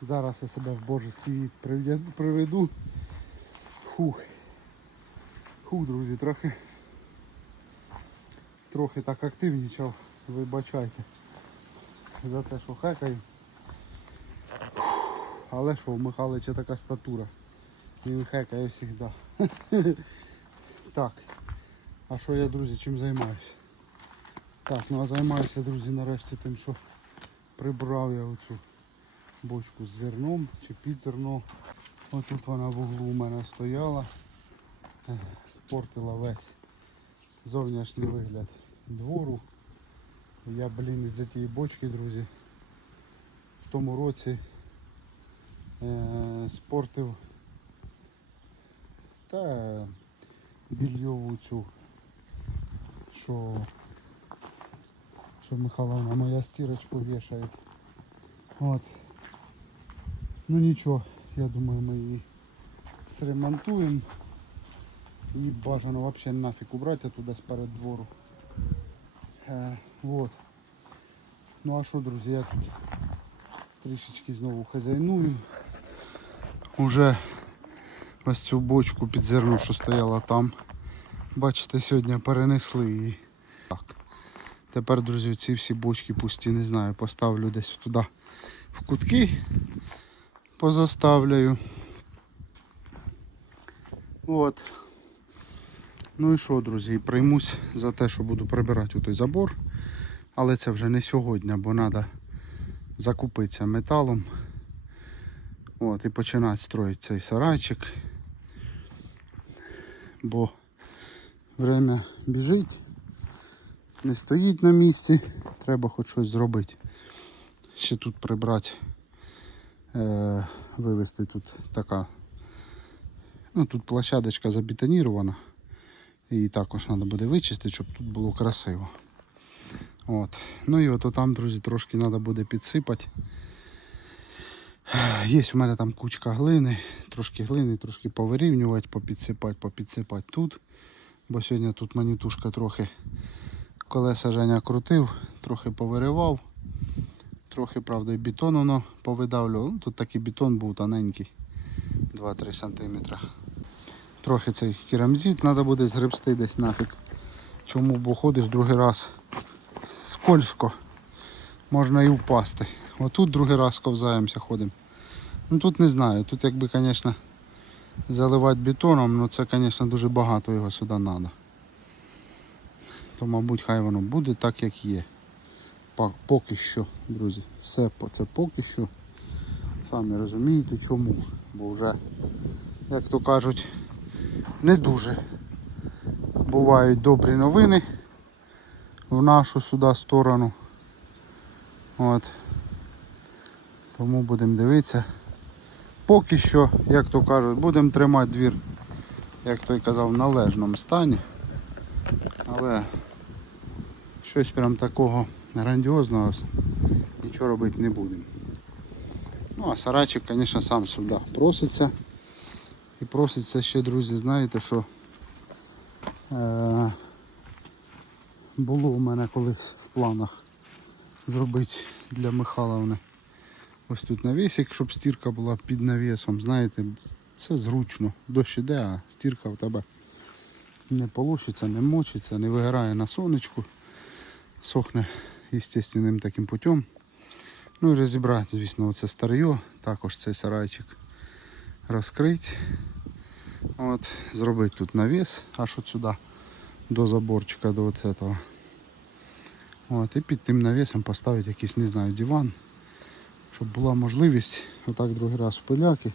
Зараз я себе в божеский від приведу. Фух. Фух, друзі, трохи. Трохи так активнічав, вибачайте. За те, що хекаю. Але що, у Михайлича така статура. Він хекає завжди. Так. А що я, друзі, чим займаюся? Так, ну а займаюся, друзі, нарешті тим, що прибрав я оцю бочку з зерном чи під зерно. Отут вона в углу у мене стояла. Портила весь зовнішній вигляд двору. Я, блін, із-за тієї бочки, друзі, в тому році спортив та більйову цю, що, що Михайловна моя стірочку вішає. От. Ну нічого, я думаю, ми її сремонтуємо. І бажано взагалі нафіг убрати туди сперед двору. Е, вот. Ну а що, друзі, я тут трішечки знову хазяйную. Уже ось цю бочку під зерно, що стояла там. Бачите, сьогодні перенесли її. Так. Тепер, друзі, ці всі бочки пусті, не знаю, поставлю десь туди в кутки позаставляю. От. Ну і що, друзі, приймусь за те, що буду прибирати у той забор. Але це вже не сьогодні, бо треба закупитися металом. От, і починати строїти цей сарайчик. Бо время біжить, не стоїть на місці, треба хоч щось зробити. Ще тут прибрати, е, вивести тут така. Ну, тут площадочка забетонірована. Її також треба буде вичистити, щоб тут було красиво. От. Ну і от там, друзі, трошки треба буде підсипати. Є у мене там кучка глини, трошки глини, трошки повирівнювати, попідсипати, попідсипати тут. Бо сьогодні тут манітушка трохи колеса Женя крутив, трохи повиривав. Трохи, правда, і бетон воно повидавлював. Ну, Тут такий бетон був тоненький, 2-3 см. Трохи цей керамзит треба буде згребсти десь нафіг. Чому бо ходиш другий раз скользко, можна і впасти. Отут другий раз ковзаємося ходимо. Ну тут не знаю, тут якби, звісно, заливати бетоном, ну це, звісно, дуже багато його сюди треба. То, мабуть, хай воно буде так, як є. Поки що, друзі. Все це поки що. Самі розумієте чому. Бо вже, як то кажуть, не дуже бувають добрі новини в нашу сюди сторону. От. Тому будемо дивитися. Поки що, як то кажуть, будемо тримати двір, як той казав, в належному стані. Але щось прям такого грандіозного нічого робити не будемо. Ну а сарайчик, звісно, сам сюди проситься. І проситься ще, друзі, знаєте, що е, було у мене колись в планах зробити для Михайловни ось тут навісик, щоб стірка була під навісом. Знаєте, це зручно. Дощ іде, а стірка в тебе не полощиться, не мочиться, не вигорає на сонечку, сохне естественним таким путем. Ну і розібрати, звісно, оце старьо, також цей сарайчик розкрити. От, зробити тут навіс, аж от сюди до заборчика, до от этого. От, і під тим навісом поставити якийсь, не знаю, диван, щоб була можливість отак другий раз в пиляки.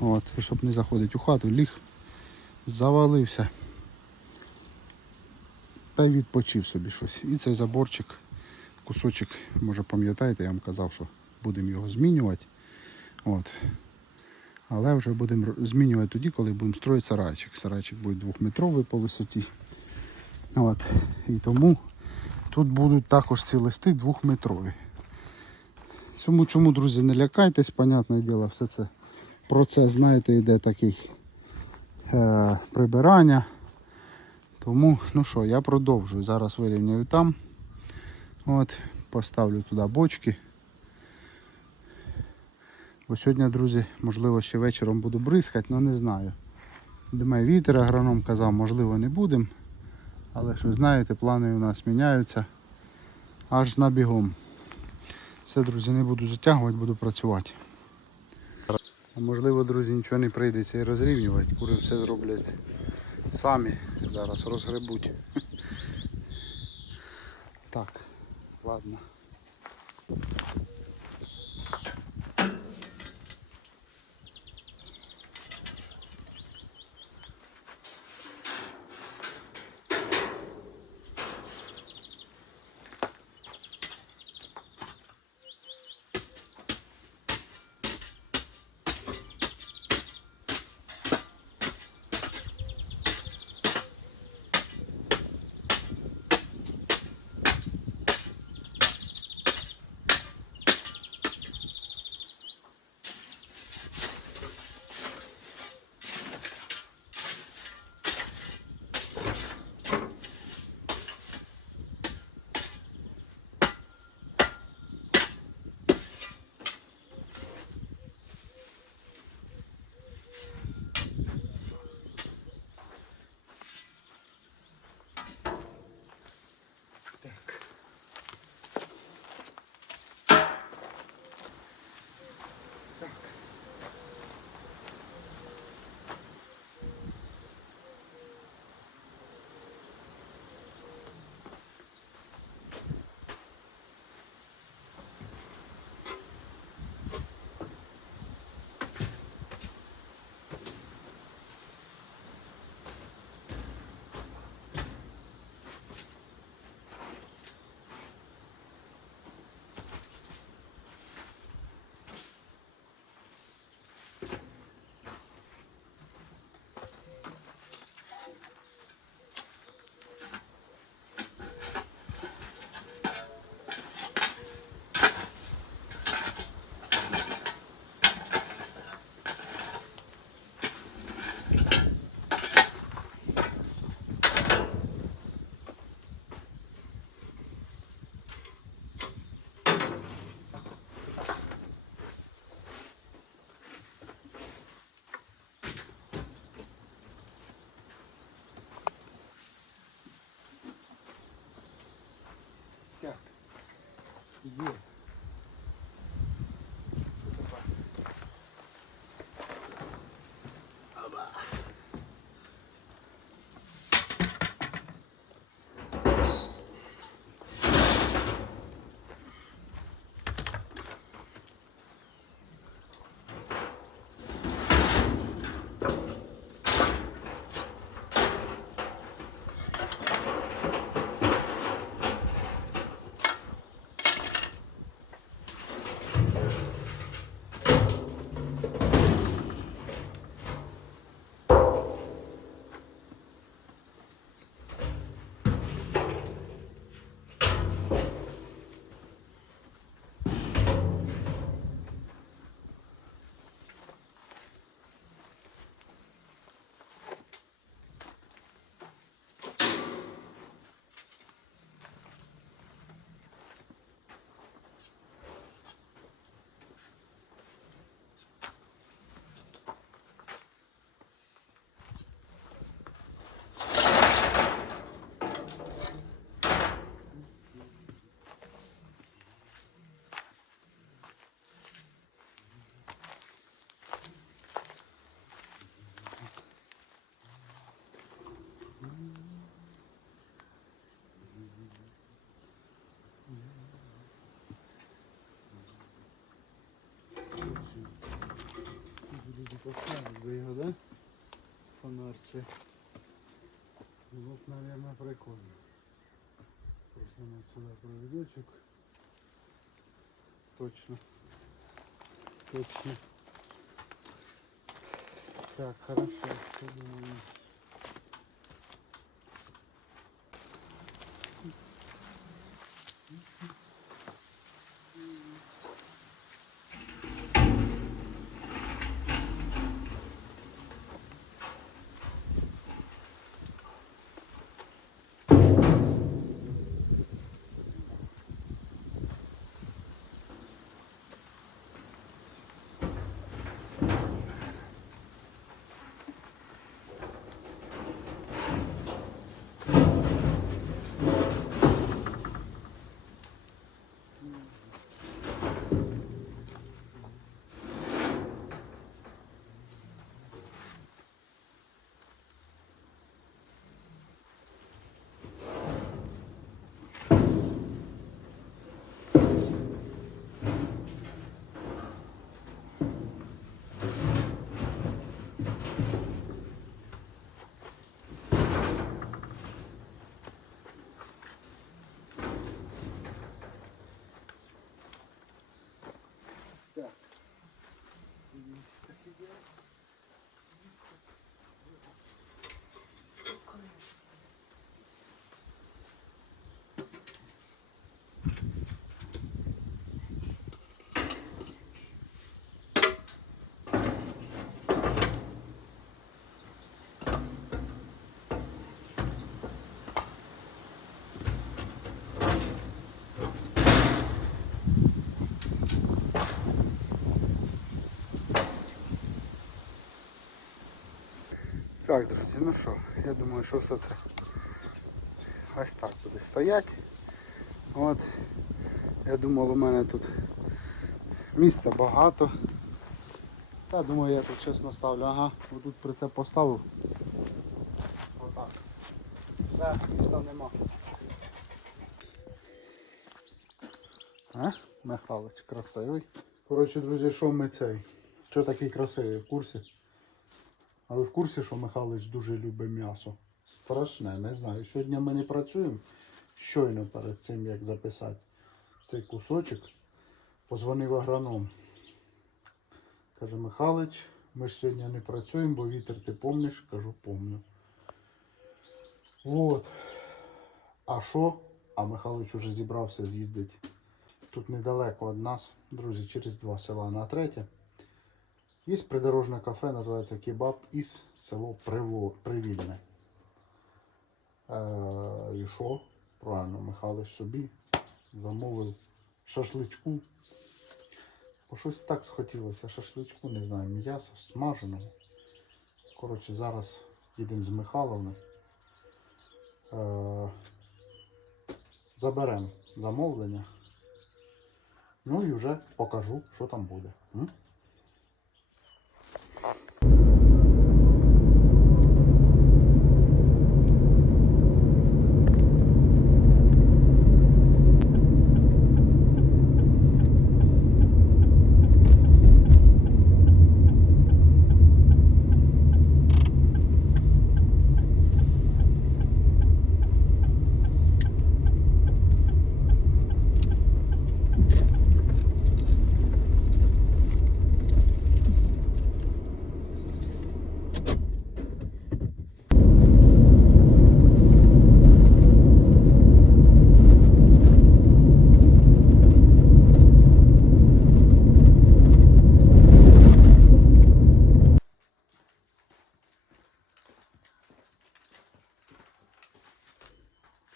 От, і щоб не заходити у хату, ліг, завалився. Та й відпочив собі щось. І цей заборчик, кусочок, може пам'ятаєте, я вам казав, що будемо його змінювати. От. Але вже будемо змінювати тоді, коли будемо строїти сарайчик. Сарайчик буде двохметровий по висоті. От. І тому тут будуть також ці листи двохметрові. Цьому, цьому, друзі, не лякайтесь, понятне діло, все це процес, знаєте, йде такий е, прибирання. Тому, ну що, я продовжую. Зараз вирівняю там. От, поставлю туди бочки. Бо сьогодні, друзі, можливо, ще вечором буду бризкати, але не знаю. Дме вітер, агроном казав, можливо, не будемо. Але ж ви знаєте, плани у нас міняються аж на бігом. Все, друзі, не буду затягувати, буду працювати. А можливо, друзі, нічого не прийдеться і розрівнювати. Кури все зроблять самі. Зараз розгребуть. Так, ладно. Є. Буду поставити би його, да? Фонарці. вот от, наверное, прикольно. Просто на сюди провідочок. Точно. Точно. Так, хорошо. Так, друзі, ну що, я думаю, що все це ось так буде стоять. От. Я думав, у мене тут місця багато. Та думаю, я тут чесно ставлю. Ага, отут при це поставив. Отак. Все, міста нема. А? Михайлович красивий. Коротше, друзі, що ми цей? Що такий красивий в курсі? А ви в курсі, що Михайлович дуже любить м'ясо? Страшне, не знаю. Сьогодні ми не працюємо. Щойно перед цим, як записати цей кусочок, позвонив агроном. Каже, Михайлович, ми ж сьогодні не працюємо, бо вітер ти помниш? Кажу, помню. От. А що? А Михайлович уже зібрався з'їздити. Тут недалеко від нас, друзі, через два села на третє. Є придорожне кафе, називається Кебаб із село Привільне. І що? Правильно, Михайлович собі замовив шашличку. Бо щось так схотілося. Шашличку, не знаю, м'яса смаженого. Коротше, зараз їдемо з Михайловни. Е, заберемо замовлення. Ну і вже покажу, що там буде.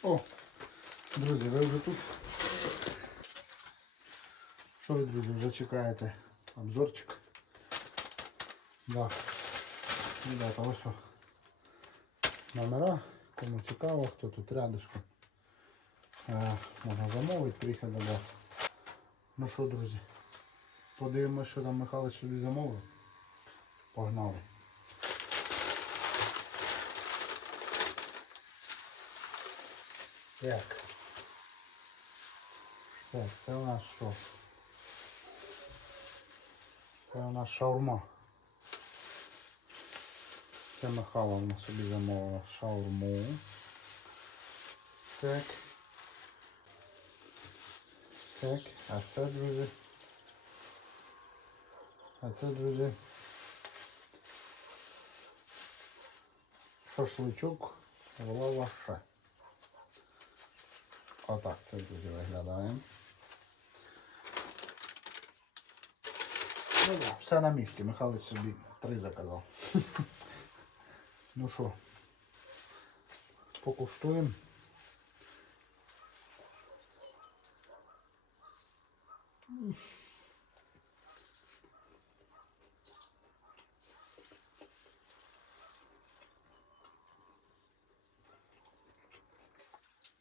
О, друзі, ви вже тут. Що ви, друзі, вже чекаєте обзорчик? Да. Ребята, ось. Номера, кому цікаво, хто тут рядышком. Е, можна замовити, приїхати до Ну що, друзі, подивимось, що там Михайлович собі замовив. Погнали. Так. Так, це у нас що? Це у нас шаурма. Це Михайловна собі замовила шаурму. Так. Так, а це, друзі. А це, друзі. Шашличок в лаваше. Отак це друзі виглядає. Все на місці. Михайлович собі три заказав. ну що, покуштуємо.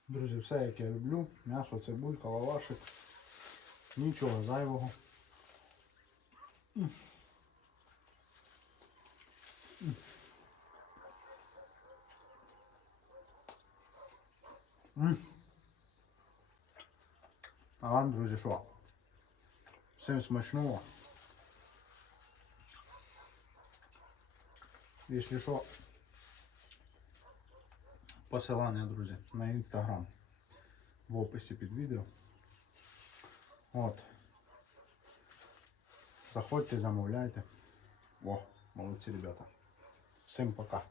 Друзі, все як я люблю. М'ясо, цибулька, лавашик. Нічого зайвого. А вам, друзі, що? Всім смачного. Якщо що, посилання, друзі, на інстаграм в описі під відео. От. Заходьте, замовляйте. О, молодці ребята. Всім пока.